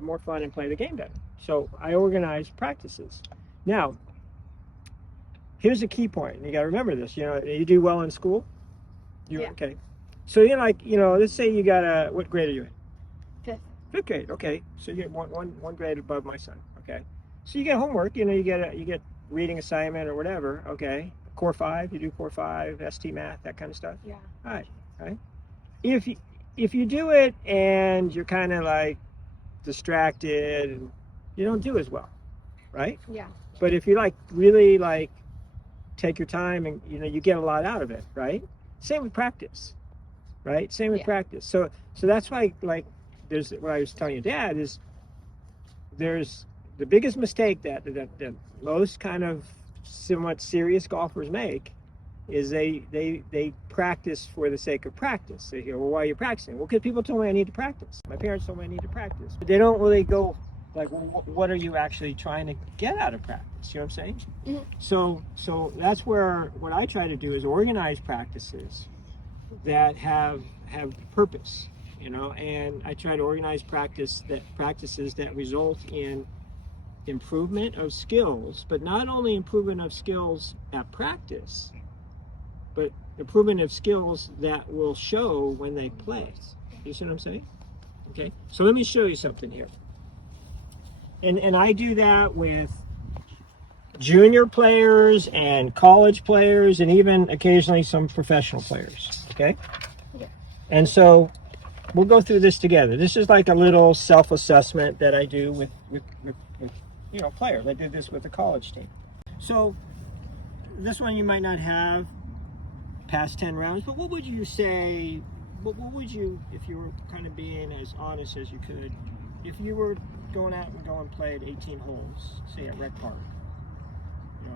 have more fun and play the game better. So I organize practices. Now, here's a key point. You got to remember this. You do well in school. Okay. So let's say you got what grade are you in? Fifth grade. Okay. So you get one grade above my son. Okay. So you get homework. You get reading assignment or whatever. Okay. Core 5. You do Core 5, ST Math, that kind of stuff. Yeah. All right. If you do it and you're kind of like distracted, and you don't do as well, right? Yeah. But if you really take your time and you get a lot out of it, right? Same with practice, right? Same with practice. So that's why there's what I was telling your dad is there's the biggest mistake that most kind of somewhat serious golfers make is they practice for the sake of practice. They hear, well, why are you practicing? Well, because people told me I need to practice. My parents told me I need to practice. But they don't really go well, what are you actually trying to get out of practice? You know what I'm saying? Mm-hmm. So that's where what I try to do is organize practices that have purpose, and I try to organize practices that result in improvement of skills, but not only improvement of skills at practice, but improvement of skills that will show when they play. You see what I'm saying? Okay, so let me show you something here. And I do that with junior players and college players and even occasionally some professional players, okay? Yeah. And so we'll go through this together. This is like a little self-assessment that I do with players. I did this with the college team. So this one you might not have past 10 rounds, but what would you say, what would you, if you were kind of being as honest as you could, if you were going out and going play at 18 holes, say at Rec Park,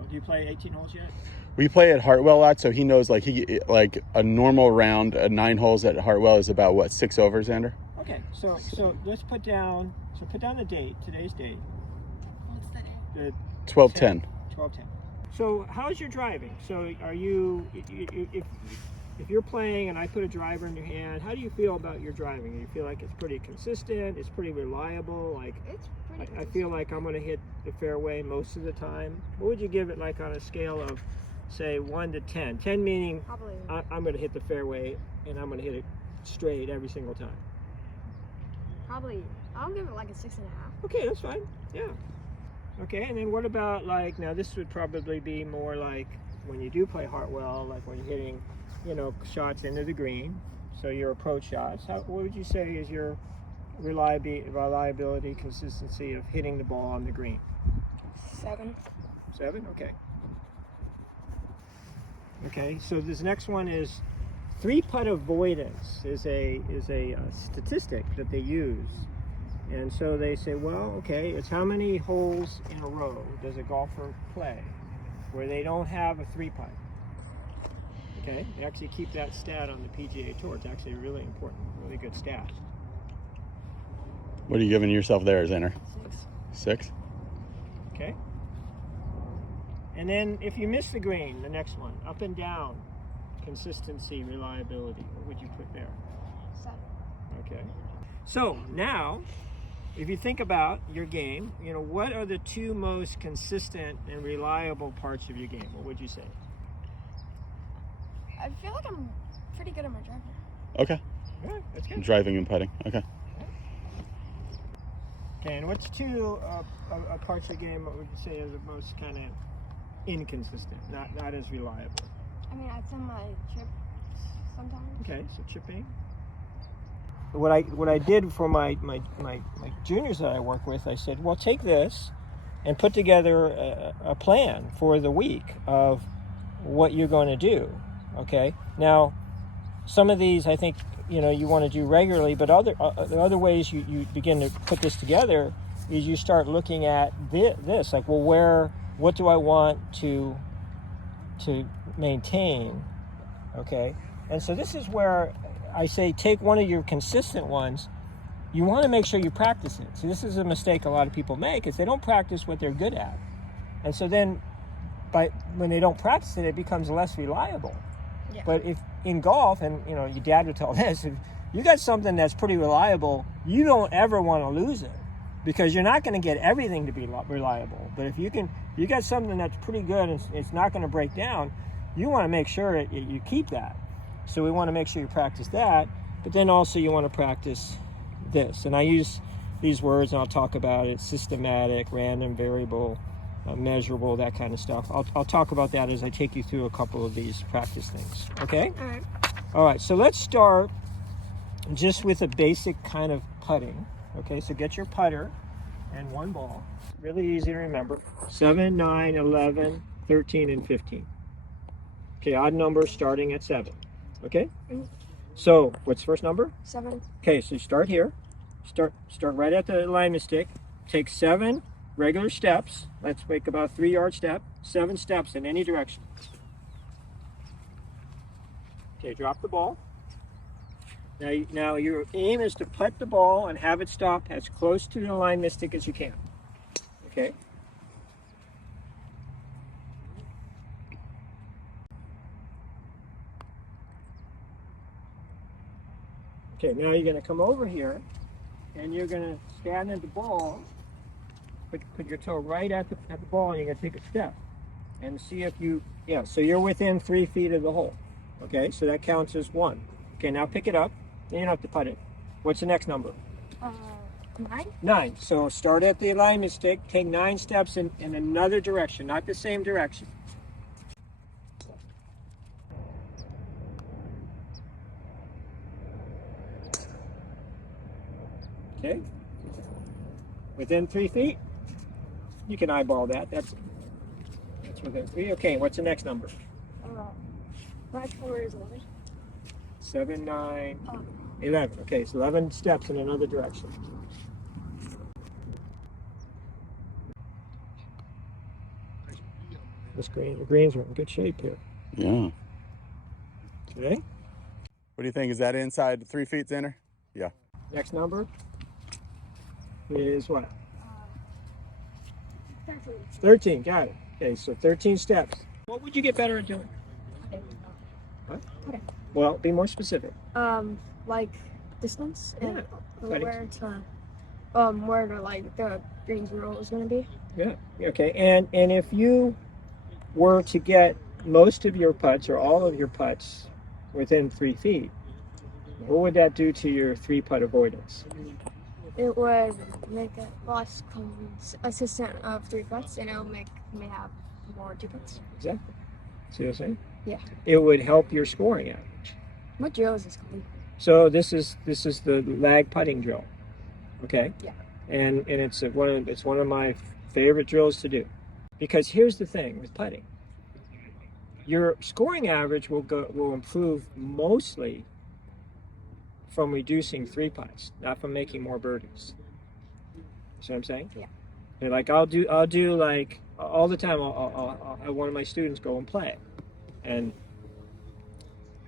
do you play 18 holes yet? We play at Hartwell a lot, so he knows like a normal round, 9 holes at Hartwell is about what, 6 over, Xander? Okay, so let's put down the date, today's date. What's the date? 12/10. 12/10. So how's your driving? So are you, if you're playing and I put a driver in your hand, how do you feel about your driving? Do you feel like it's pretty consistent? It's pretty reliable? Like it's pretty I feel like I'm going to hit the fairway most of the time. What would you give it like on a scale of, say, 1 to 10? 10 meaning probably I'm going to hit the fairway and I'm going to hit it straight every single time. Probably, I'll give it like a 6.5. Okay, that's fine. Yeah. Okay, and then what about now this would probably be more like when you do play Hartwell, like when you're hitting, shots into the green, so your approach shots. What would you say is your reliability, consistency of hitting the ball on the green? 7. 7? Okay. Okay, so this next one is 3-putt avoidance is a statistic that they use. And so they say, well, okay, it's how many holes in a row does a golfer play where they don't have a 3-putt? Okay, they actually keep that stat on the PGA Tour. It's actually a really important, really good stat. What are you giving yourself there, Xander? 6. 6? Okay. And then if you miss the green, the next one, up and down, consistency, reliability, what would you put there? 7. Okay. So now, if you think about your game, what are the 2 most consistent and reliable parts of your game? What would you say? I feel like I'm pretty good at my driving. Okay. All right, that's good. Driving and putting. Okay. Okay, and what's 2 parts of the game what would you say are the most kind of inconsistent, not as reliable? I mean, I'd send my chips sometimes. Okay, so chipping. What I did for my juniors that I work with, I said, well, take this and put together a plan for the week of what you're going to do. Okay. Now, some of these I think you want to do regularly, but other ways you begin to put this together is you start looking at this like, well, what do I want to maintain? Okay. And so this is where I say take one of your consistent ones. You want to make sure you practice it. So this is a mistake a lot of people make is they don't practice what they're good at. And so then when they don't practice it, it becomes less reliable. Yeah. But if in golf, and your dad would tell this, if you got something that's pretty reliable, you don't ever want to lose it. because you're not going to get everything to be reliable. But if you got something that's pretty good and it's not going to break down, you want to make sure you keep that. So we want to make sure you practice that, but then also you want to practice this. And I use these words, and I'll talk about it: systematic, random, variable, measurable, that kind of stuff. I'll talk about that as I take you through a couple of these practice things. Okay? All right. All right, so let's start just with a basic kind of putting. Okay, so get your putter and one ball. Really easy to remember. 7, 9, 11, 13, and 15. Okay, odd numbers starting at 7. Okay? So, what's the first number? 7. Okay, so you start here. Start right at the alignment stick. Take 7 regular steps. Let's make about a 3-yard step. 7 steps in any direction. Okay, drop the ball. Now your aim is to putt the ball and have it stop as close to the alignment stick as you can. Okay? Okay, now you're going to come over here and you're going to stand at the ball, put your toe right at the ball, and you're going to take a step and see if you, so you're within 3 feet of the hole. Okay, so that counts as 1. Okay, now pick it up. You don't have to putt it. What's the next number? 9. 9. So start at the alignment stick, take 9 steps in another direction, not the same direction. Okay. Within 3 feet. You can eyeball that. That's within 3. Okay, what's the next number? 5, 4 is 11. 7, 9, 11. Okay, so 11 steps in another direction. The greens are in good shape here. Yeah. Okay. What do you think? Is that inside 3 feet, Xander? Yeah. Next number is what? 13. 13. Got it. Okay, so 13 steps. What would you get better at doing? What? Okay. Well, be more specific. Like distance and Putting. where the like the greens roll is gonna be. Yeah. Okay. And if you were to get most of your putts or all of your putts within 3 feet, what would that do to your 3-putt avoidance? It would make it less consistent of 3 putts, and it would make me have more 2 putts. Exactly. See what I'm saying? Yeah. It would help your scoring average. What drill is this called? So this is the lag putting drill. Okay? Yeah. And it's one of my favorite drills to do. Because here's the thing with putting. Your scoring average will improve mostly from reducing 3 putts, not from making more birdies. See what I'm saying? Yeah. And like I'll do like all the time. I'll have one of my students go and play, and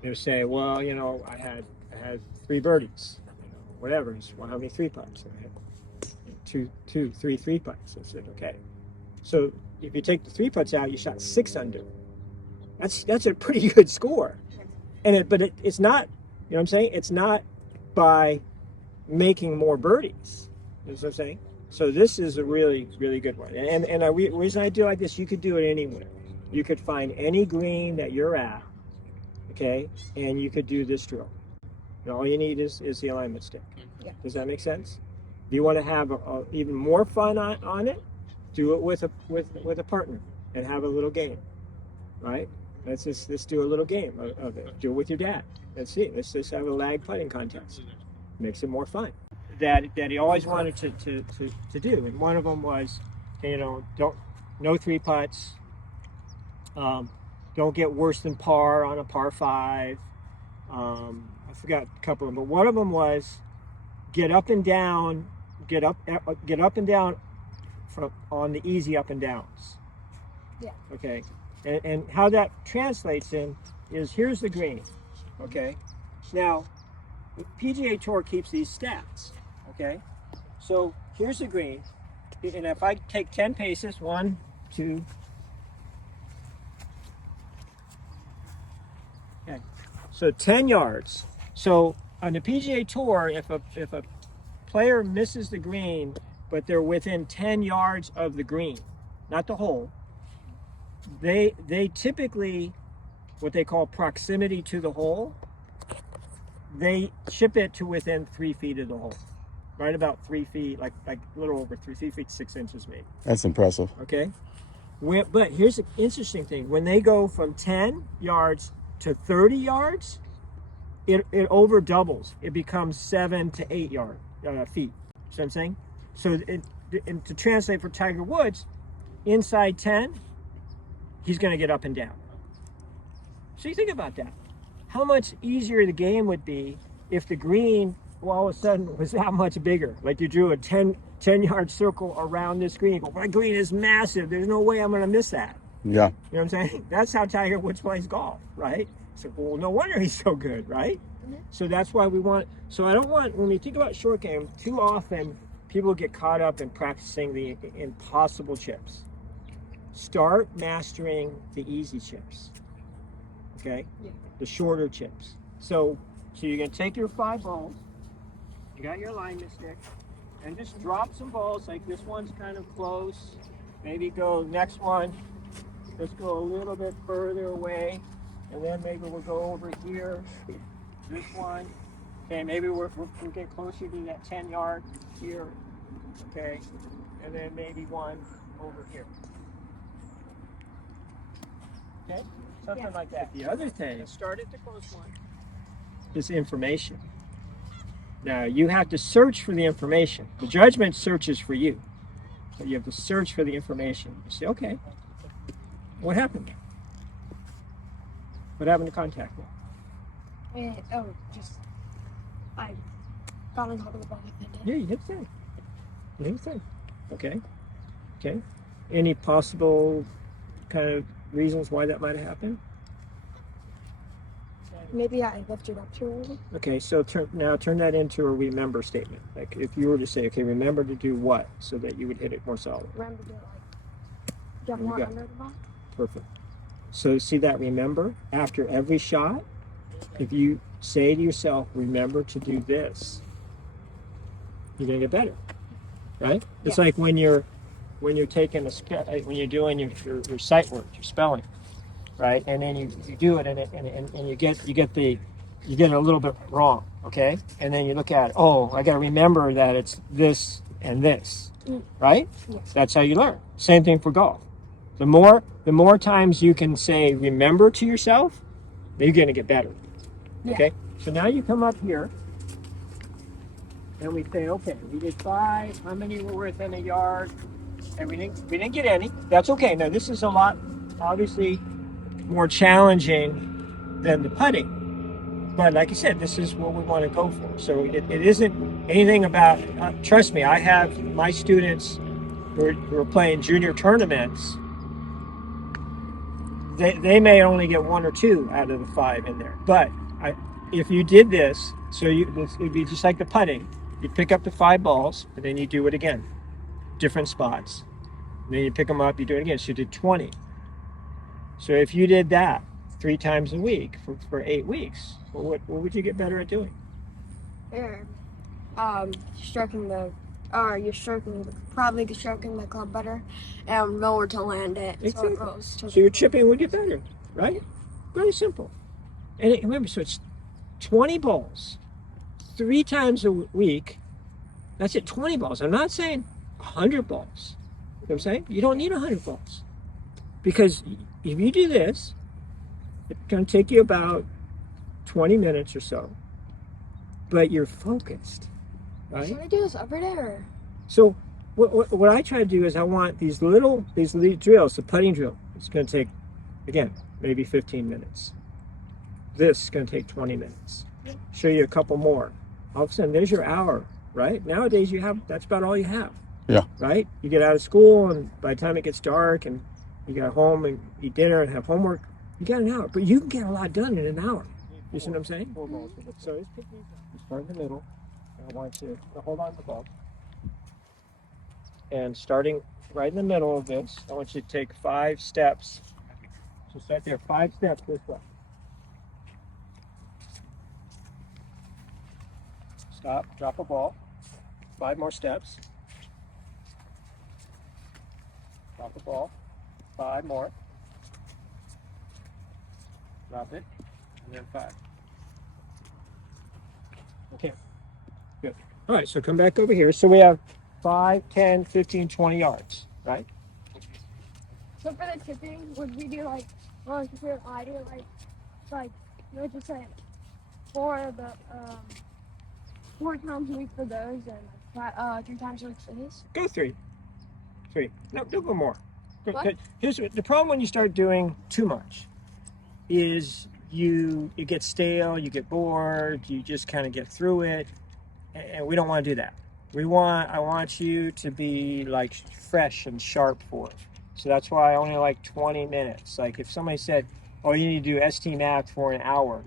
they'll say, well, I had 3 birdies, whatever. It's how many 3 putts? I had 3 3 putts. I said, okay. So if you take the 3 putts out, you shot 6 under. That's a pretty good score. But it's not. You know what I'm saying? It's not by making more birdies. You know what I'm saying? So this is a really, really good one. And the reason I do like this, you could do it anywhere. You could find any green that you're at, okay, and you could do this drill. And all you need is the alignment stick. Yeah. Does that make sense? If you want to have even more fun on it, do it with a partner and have a little game, right? Let's do a little game of it. Do it with your dad. Let's see. Let's just have a lag putting contest. Makes it more fun. That he always wanted to do, and one of them was, no 3 putts. Don't get worse than par on a par 5. I forgot a couple of them, but one of them was get up and down on the easy up and downs. Yeah. Okay. And how that translates is here's the green. Okay. Now, the PGA Tour keeps these stats. Okay. So here's the green, and if I take 10 paces, 1, 2. Okay. So 10 yards. So on the PGA Tour, if a player misses the green but they're within 10 yards of the green, not the hole. They typically, what they call proximity to the hole, they chip it to within 3 feet of the hole, right about 3 feet, like a little over 3 feet 6 inches maybe. That's impressive. Okay, but here's the interesting thing: when they go from 10 yards to 30 yards, it over doubles. It becomes 7 to 8 feet. See what I'm saying? So and to translate for Tiger Woods, inside 10, he's going to get up and down. So you think about that. How much easier the game would be if the green all of a sudden was that much bigger. Like you drew a 10-yard circle around this green. You go, my green is massive. There's no way I'm going to miss that. Yeah. You know what I'm saying? That's how Tiger Woods plays golf, right? So, well, no wonder he's so good, right? So that's why we want, so I don't want, when we think about short game, too often people get caught up in practicing the impossible chips. Start mastering the easy chips, okay? Yeah. The shorter chips. So you're gonna take your 5 balls, you got your alignment stick, and just drop some balls, like this one's kind of close. Maybe go next one, let's go a little bit further away, and then maybe we'll go over here. This one, okay, maybe we're getting closer to that 10 yard here, okay, and then maybe one over here. Okay, something like that. The other thing, start at the close one, is information. Now you have to search for the information. The judgment searches for you, but you have to search for the information. You say, okay, what happened? What happened to contact? I got on top of the ball with it. Yeah, you hit the thing. You hit the thing. Okay. Okay. Any possible kind of reasons why that might have happened? Maybe I lifted up too early. Okay, so turn that into a remember statement. Like if you were to say, okay, remember to do what, so that you would hit it more solid. Remember to get more under the ball. Perfect. So see that remember after every shot. If you say to yourself, remember to do this, you're gonna get better, right? It's like when you're taking when you're doing your sight work, your spelling, right? And then you do it, and you get it a little bit wrong, okay? And then you look at, oh, I got to remember that it's this and this, right? Yes. That's how you learn. Same thing for golf. The more times you can say remember to yourself, you're gonna get better. Okay, so now you come up here and we say, okay, we did 5. How many were within a yard? And we didn't get any. That's okay. Now this is a lot, obviously, more challenging than the putting. But like I said, this is what we want to go for. So it isn't anything about. Trust me, I have my students who are playing junior tournaments. They may only get 1 or 2 out of the 5 in there, but if you did this, it'd be just like the putting. You pick up the 5 balls, and then you do it again, different spots. And then you pick them up, you do it again. So you did 20. So if you did that 3 times a week for 8 weeks, well, what would you get better at doing? You're stroking probably stroking the club better and lower to land it. Exactly. So it goes to So your chipping would get better, right? Very simple. And remember, so it's 20 balls, 3 times a week. That's it, 20 balls. I'm not saying 100 balls. You know what I'm saying? You don't need 100 balls. Because if you do this, it's going to take you about 20 minutes or so. But you're focused, right? Should I do this every day or? So what I try to do is I want these drills, the putting drill. It's going to take, again, maybe 15 minutes. This is going to take 20 minutes. Show you a couple more. All of a sudden, there's your hour, right? Nowadays, that's about all you have. Yeah. Right? You get out of school, and by the time it gets dark, and you get home and eat dinner and have homework, you got an hour. But you can get a lot done in an hour. You see what I'm saying? So let's pick these up. You start in the middle. I want you to hold on to the ball. And starting right in the middle of this, I want you to take 5 steps. So start there, 5 steps this way. Stop, drop a ball. 5 more steps. Drop the ball. 5 more. Drop it. And then 5. Okay. Good. All right, so come back over here. So we have 5, 10, 15, 20 yards, right? So for the tipping, would we do like, well, if you're idea, like, let's just say, for the, 4 times a week for those, and 3 times a week for this? Go 3. 3. No, don't go more. What? Here's the problem when you start doing too much is you get stale, you get bored, you just kind of get through it, and we don't want to do that. I want you to be like fresh and sharp for it. So that's why I only like 20 minutes. Like if somebody said, oh, you need to do ST math for an hour,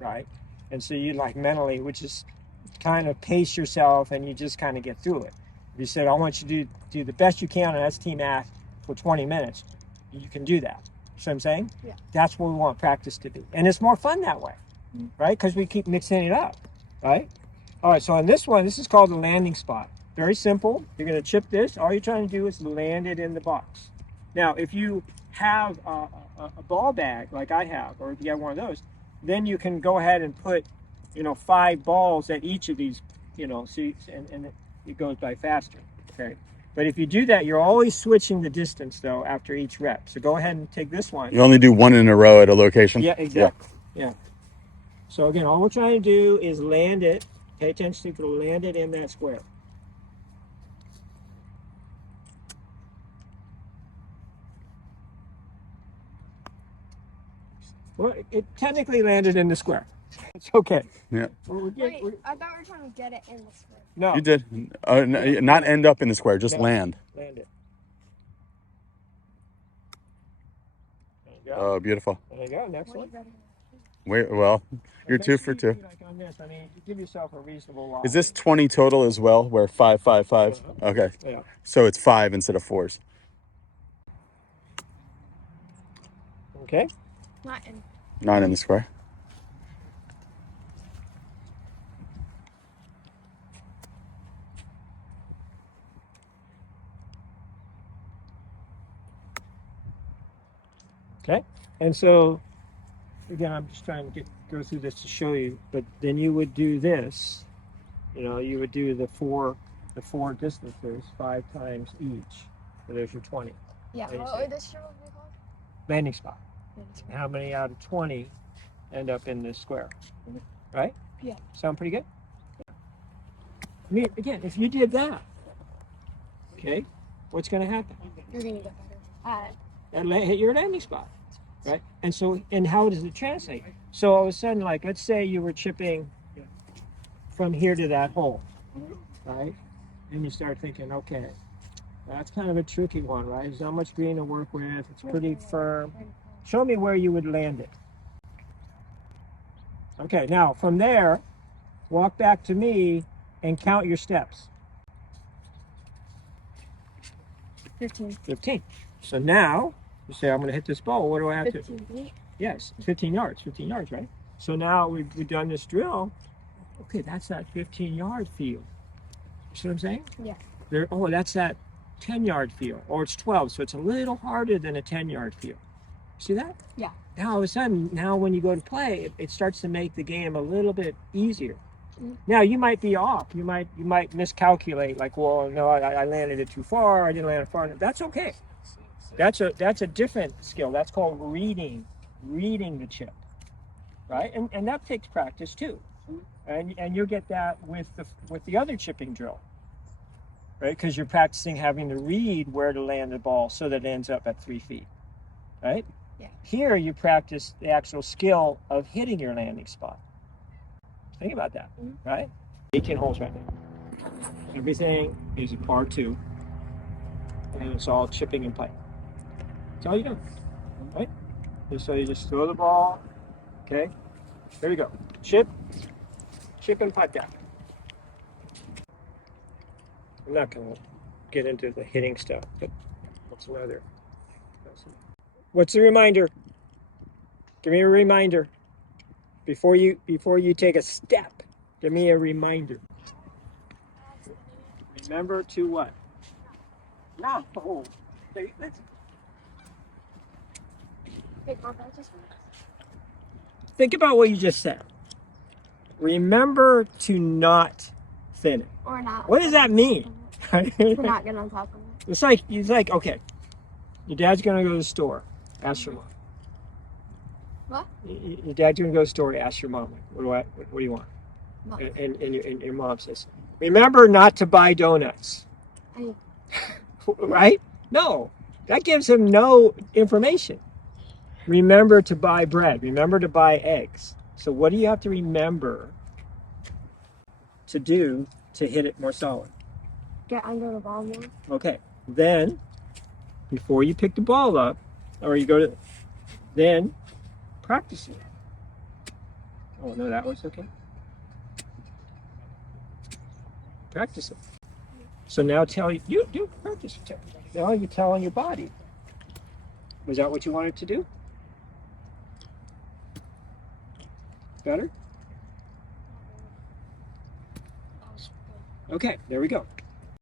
right? And so you like mentally, which is kind of pace yourself and you just kind of get through it. If you said, I want you to do the best you can on ST math for 20 minutes, you can do that. You know what I'm saying? Yeah. That's what we want practice to be. And it's more fun that way, right? Because we keep mixing it up, right? All right, so on this one, this is called the landing spot. Very simple. You're going to chip this. All you're trying to do is land it in the box. Now, if you have a ball bag like I have, or if you have one of those, then you can go ahead and put, 5 balls at each of these, and it goes by faster, okay? But if you do that, you're always switching the distance, though, after each rep. So go ahead and take this one. You only do 1 in a row at a location? Yeah, exactly. Yeah. So again, all we're trying to do is land it. Pay attention to land it in that square. Well, it technically landed in the square. It's okay. Yeah. Wait, I thought we were trying to get it in the square. No. You did. Not end up in the square, just No. land. Land it. There you go. Oh, beautiful. There you go. Next What one. is that? Wait, well, you're Make 2 sure for you 2. do like on this. I mean, give yourself a reasonable line. Is this 20 total as well, where 5, 5, 5? Okay. Yeah. So it's 5 instead of 4s. Okay. Not in. 9 in the square. Okay. And so, again, I'm just trying to go through this to show you. But then you would do this. You would do the four distances 5 times each. So there's your 20. Yeah. What do you What say? would this triple be called? Landing spot. How many out of 20 end up in this square? Right? Yeah. Sound pretty good? I mean, again, if you did that, okay, what's going to happen? You're gonna get better at it. Hit your landing spot, right? And so, and how does it translate? So all of a sudden, like, let's say you were chipping from here to that hole, right? And you start thinking, okay, that's kind of a tricky one, right? There's not much green to work with. It's pretty firm. Show me where you would land it. Okay, now from there, walk back to me and count your steps. 15. 15. So now, you say, I'm going to hit this ball. What do I have to? 15 feet. Yes, 15 yards. 15 yards, right? So now we've done this drill. Okay, that's that 15-yard field. You see what I'm saying? Yeah. That's that 10-yard field. Or it's 12, so it's a little harder than a 10-yard field. See that? Yeah. Now all of a sudden, when you go to play, it starts to make the game a little bit easier. Mm-hmm. Now you might be off. You might miscalculate. Like, well, no, I landed it too far. I didn't land it far enough. That's okay. That's a different skill. That's called reading the chip, right? And that takes practice too. And you'll get that with the other chipping drill, right? Because you're practicing having to read where to land the ball so that it ends up at 3 feet, right? Yeah. Here you practice the actual skill of hitting your landing spot. Think about that, right? 18 holes right now. Everything is a par 2, and it's all chipping and putting. That's all you do, right? And so you just throw the ball. Okay, there you go. Chip and putt down. I'm not going to get into the hitting stuff, but what's another? What's the reminder? Give me a reminder before you take a step. Give me a reminder. Remember to what? No. Big more practice. Think about what you just said. Remember to not thin it. Or not. What does that mean? To not get on top of it. It's like, okay, your dad's gonna go to the store. Ask your mom. What? Your dad's gonna go to the store. Ask your mom, what do you want? No. And your mom says, remember not to buy donuts. Right? No, that gives him no information. Remember to buy bread. Remember to buy eggs. So what do you have to remember to do to hit it more solid? Get under the ball more. Okay, then before you pick the ball up, or you go to, then practice it. Oh no, that was okay. Practice it. So now you do practice it. Now you're telling your body. Was that what you wanted to do? Better? Okay, there we go.